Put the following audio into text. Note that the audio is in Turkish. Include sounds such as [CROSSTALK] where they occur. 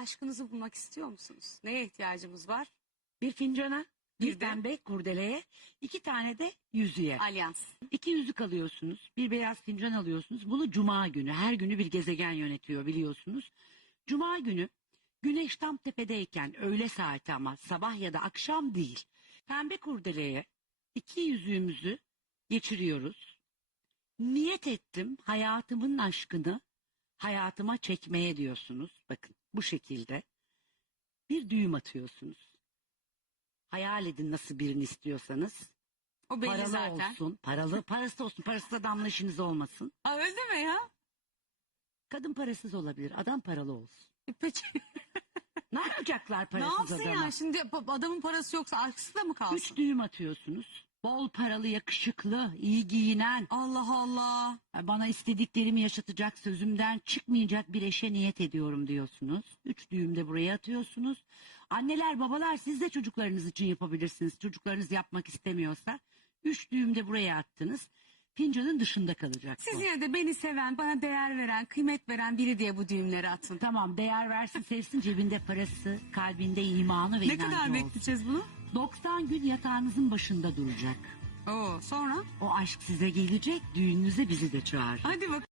aşkınızı bulmak istiyor musunuz? Neye ihtiyacımız var? Bir fincana, bir, Bir de- pembe kurdeleye, iki tane de yüzüğe. Alyans. İki yüzük alıyorsunuz, bir beyaz fincan alıyorsunuz. Bunu cuma günü, her günü bir gezegen yönetiyor biliyorsunuz. Cuma günü güneş tam tepedeyken öğle saati ama sabah ya da akşam değil. Pembe kurdeleye iki yüzüğümüzü geçiriyoruz. Niyet ettim hayatımın aşkını hayatıma çekmeye diyorsunuz. Bakın bu şekilde bir düğüm atıyorsunuz. Hayal edin nasıl birini istiyorsanız. O belli paralı zaten. olsun, paralı, parası da olsun, parası da damla işiniz olmasın. Aa, öyle mi ya? Kadın parasız olabilir, adam paralı olsun. E, Peki. [LAUGHS] Ne yapacaklar ne parasız yapsın adama? ya? Şimdi adamın parası yoksa aşksız da mı kalsın? Üç düğüm atıyorsunuz. Bol paralı, yakışıklı, iyi giyinen, Allah Allah. bana istediklerimi yaşatacak sözümden çıkmayacak bir eşe niyet ediyorum diyorsunuz. Üç düğüm de buraya atıyorsunuz. Anneler, babalar siz de çocuklarınız için yapabilirsiniz. Çocuklarınız yapmak istemiyorsa. Üç düğüm de buraya attınız. Fincanın dışında kalacak bu. Siz yine de beni seven, bana değer veren, kıymet veren biri diye bu düğümleri atın. Tamam değer versin sevsin cebinde parası, kalbinde imanı ve Ne inancı kadar olsun. bekleyeceğiz bunu? 90 gün yatağınızın başında duracak. Oo, sonra? O aşk size gelecek, düğününüze bizi de çağır. Hadi bak.